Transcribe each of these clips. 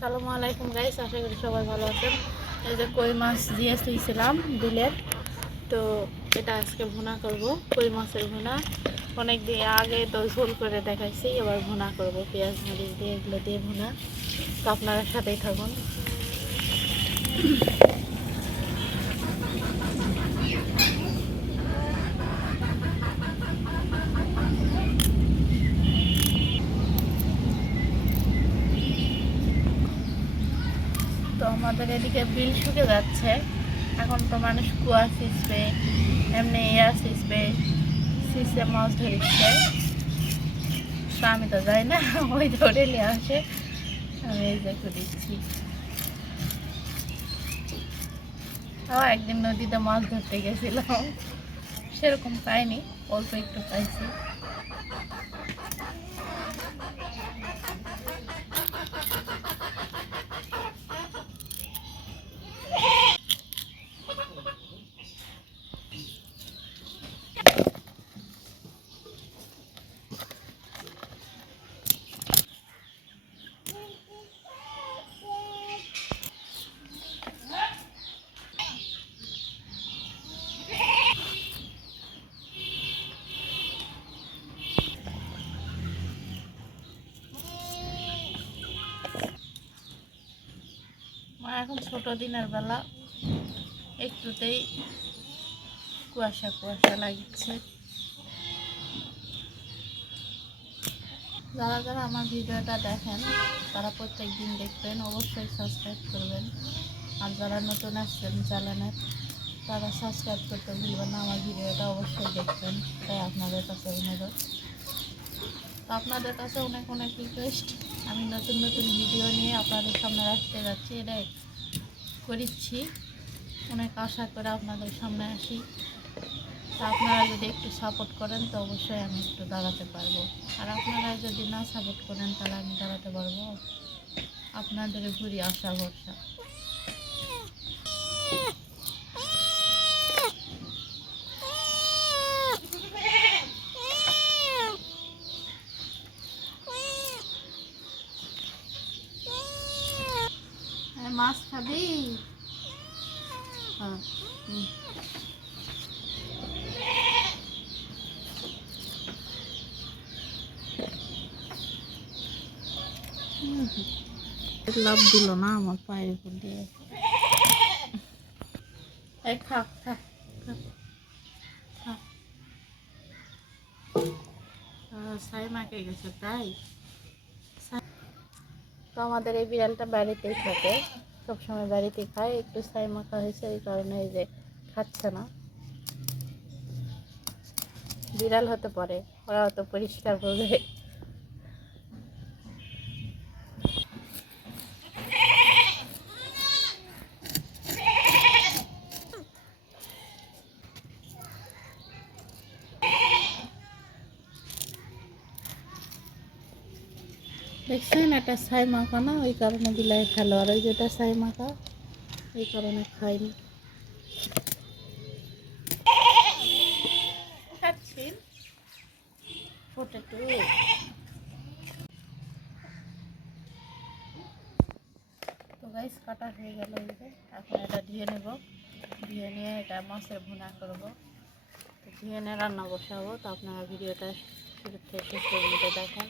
আসসালামু আলাইকুম গাইস আশা করি সবাই ভালো আছেন। এই যে কই মাছ দিয়ে দিয়েছিলাম বিলের তো এটা আজকে ভুনা করব, কই মাছের ভুনা। অনেক দিন আগে তো ঝোল করে দেখাইছি, এবার ভুনা করব, পেঁয়াজ, মরিচ দিয়ে, এগুলো দিয়ে ভুনা। তো আপনারা সাথেই থাকুন। আমাদের এদিকে বিল শুকে যাচ্ছে। এখন তো মানুষ কুয়া সিসবে এমনি ইয়া সিসবে সিসে মাছ ধরিচ্ছে। তো আমি তো যাই না, ওই ধরে নিয়ে আসে। আমি এই একটু দিচ্ছি তাও একদিন নদীতে মাছ ধরতে গেছিলাম। সেরকম পাইনি, অল্প একটু পাইছি। এখন ছোট দিনের বেলা একটুতেই কুয়াশা কুয়াশা লাগছে। যারা যারা আমার ভিডিওটা দেখেন, তারা প্রত্যেক দিন দেখবেন, অবশ্যই সাবস্ক্রাইব করবেন। আর যারা নতুন আসছেন চ্যানেলে তারা সাবস্ক্রাইব করতে ভুলবেন না, আমার ভিডিওটা অবশ্যই দেখবেন। তাই আপনাদের কাছে অনুরোধ। আপনাদের কাছে অনেক অনেক রিকোয়েস্ট আমি নতুন নতুন ভিডিও নিয়ে আপনাদের সামনে আসতে যাচ্ছি। এটাই করিচ্ছি। অনেক আশা করে আপনাদের সামনে আসি। তা আপনারা যদি একটু সাপোর্ট করেন, তো অবশ্যই আমি একটু দাঁড়াতে পারব। আর আপনারা যদি না সাপোর্ট করেন, তাহলে আমি দাঁড়াতে পারব। আপনাদের ঘুরি আশা, ভরসা হ্যাঁ, মাছ খাবি হ্যাঁ হুম। হুম, হুম। লাভ দিল না আমার পায়ের উপর দিয়ে। গেছে তাই? তো আমাদের এই বিড়ালটা বাড়িতেই থাকে। সবসময় বাড়িতে খায়। একটু সাই মাখা হয়েছে এই কারণে এই যে খাচ্ছে না। বিড়াল হতে পারে, ওরা অত পরিষ্কার করবে এটা ছাই মাখা না, ওই কারণে বিলাই খেলো। আর ওই যেটা ছাই মাখা এই কারণে খাইনি। পটেটো তো গাইস কাটা হয়ে গেল এই যে। এখন এটা ধুয়ে নেব। ধুয়ে নিয়ে এটা মাছের ভুনা করব। তো ধুয়ে নিয়ে রান্না বসাবো। তো আপনারা ভিডিওটা শুরু থেকে দেখেন।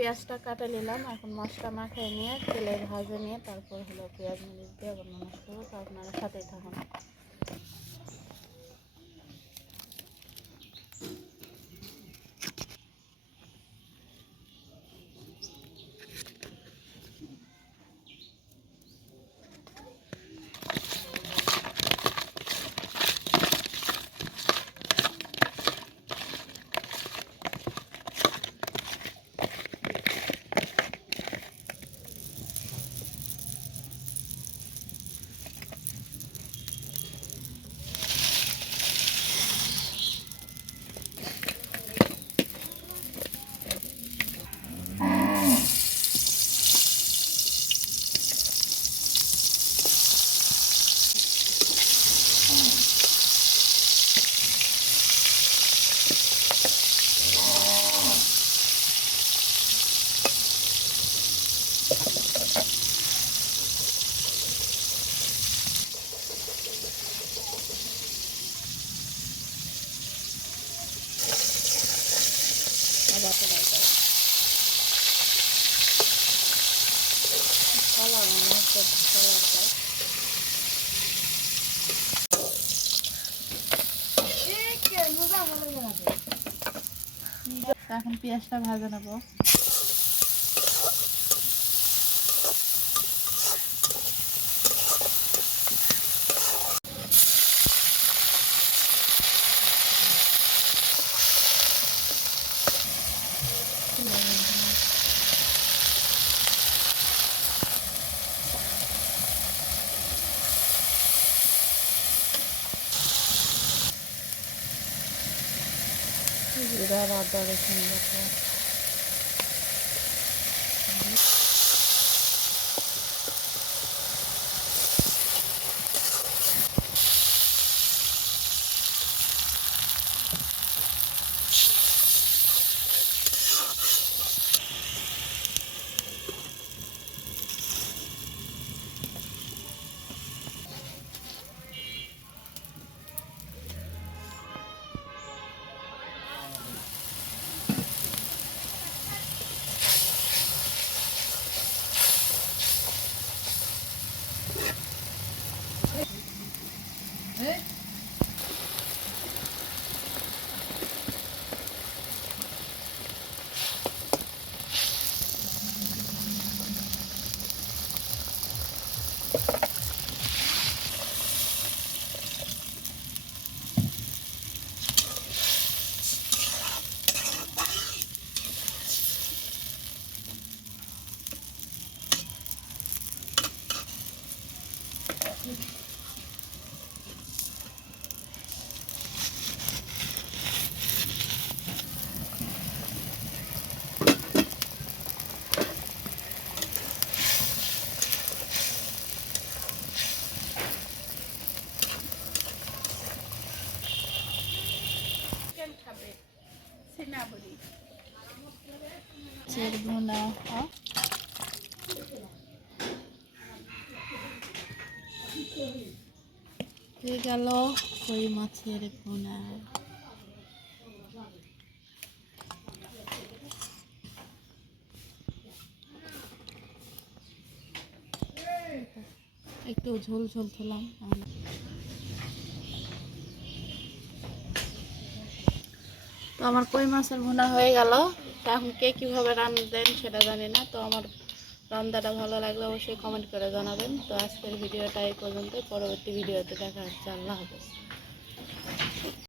পেঁয়াজটা কাটে নিলাম, এখন মশলা মাখিয়ে নিয়ে তেলে ভাজে নিয়ে তারপর হলো পেঁয়াজ মরিচ দিয়ে আবার নামাজ করব আপনারা সাথেই থাকুন আবার তো দরকার মস্ত কালার দেয় এখন পেঁয়াজটা ভাজা নেব। জিরা আদা রসুন বাটা মাছের ভুনা হ্যাঁ? হয়ে গেল কই মাছের ভুনা একটু ঝোল ঝোল খেলাম তো আমার কই মাছের ভুনা হয়ে গেল তো এখন কে কীভাবে রান্না সেটা জানি না, তো আমার রান্নাটা ভালো লাগলে অবশ্যই কমেন্ট করে জানাবেন। তো আজকের ভিডিওটা এই পর্যন্ত পরবর্তী ভিডিওতে দেখা হচ্ছে। আল্লাহ হাফেজ।